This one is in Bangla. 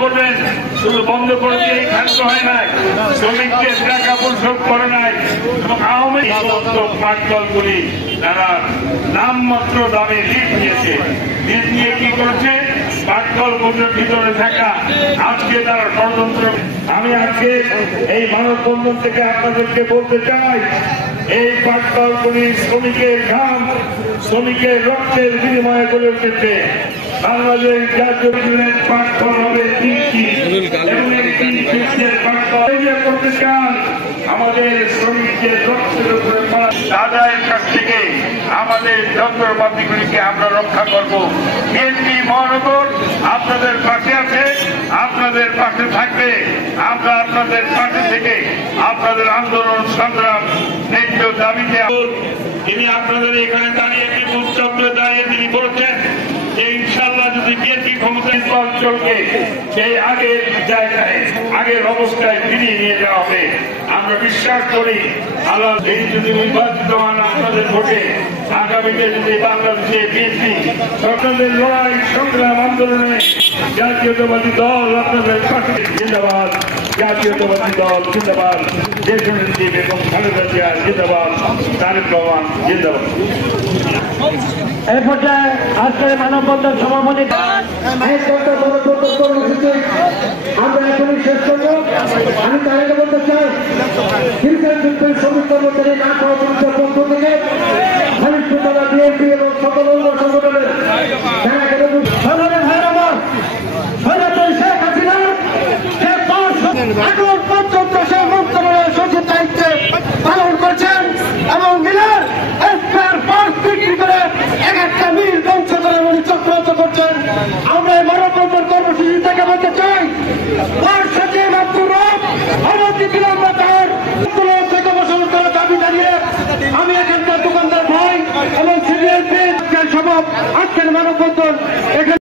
করবেন, শুধু বন্ধ করে দিয়ে ক্ষান্ত হয় নাই, শ্রমিকদের টাকা পরিশোধ করে নাই এবং আওয়ামী পাটকলগুলি তারা নামমাত্র দামে লিড নিয়েছে। লিড নিয়ে কি করেছে? পাটকলগুলোর ভিতরে থাকা আজকে তারা ষড়যন্ত্র। আমি আজকে এই মানববন্ধন থেকে আপনাদেরকে বলতে চাই, এই পাটকলগুলি শ্রমিকের ঘাম, শ্রমিকের রক্তের বিনিময়ে গড়ে উঠেছে। বাংলাদেশ জাতীয় বিদ্যুৎ পাটকল হবে 3টি এবং এই 3টি পাটকল করতে চান আমাদের শ্রমিকদের রক্তের উপরে তাদের কাছ থেকে আমাদের যন্ত্রপাতিগুলিকে আমরা রক্ষা করব। বিএনপি মহানগর আপনাদের পাশে আছে, আপনাদের পাশে থাকবে। আমরা আপনাদের পাশে থেকে আপনাদের আন্দোলন সংগ্রাম ন্যায্য দাবিতে তিনি আপনাদের এখানে দাঁড়িয়ে বিপুল চক্রে দাঁড়িয়ে তিনি বলছেন যে ইনশাল্লাহ যদি বিএনপি ক্ষমতা অঞ্চলকে সেই আগের জায়গায় আগের অবস্থায় ফিরিয়ে নিয়ে যাওয়া হবে। আমরা বিশ্বাস করি আল্লাহ এই যদি নির্বাচিত হন আপনাদের ভোটে, আগামীতে যদি বাংলাদেশে বিএনপি সরকারের লড়াই সংগ্রাম আন্দোলনে জাতীয়তাবাদী দল আপনাদের পাশে। জিন্দাবাদ জাতীয়তাবাদী দল, জিন্দাবাদ দেশনেত্রী বেগম খালেদা জিয়া, জিন্দাবাদ তারেক রহমান, জিন্দাবাদ। এই পর্যায়ে আজকের মানববন্ধন সমাপনী আমরা এখনই শেষ করব। আমি তাদেরকে বলতে চাই, শ্রমিক কর্মচারী না পাওয়া পক্ষ থেকে ঘনিষ্ঠতলা বিএনপি এবং সকল অন্য সংগঠনের এখন পর্যন্ত সে মন্ত্রণালয়ের সচিব দায়িত্বে পালন করছেন এবং মিলের বিক্রি করে এক একটা মিল ধ্বংস করে উনি চক্রান্ত করছেন। আমরা এই মানববন্ধন কর্মসূচি থেকে বলতে চাই, সচিব আব্দুর রব অনতি বিলম্বে তার থেকে বসবাস করার দাবি জানিয়ে আমি এখানকার দোকানদার ভাই এবং সিনিয়র সভা আজকের মানববন্ধন এখানে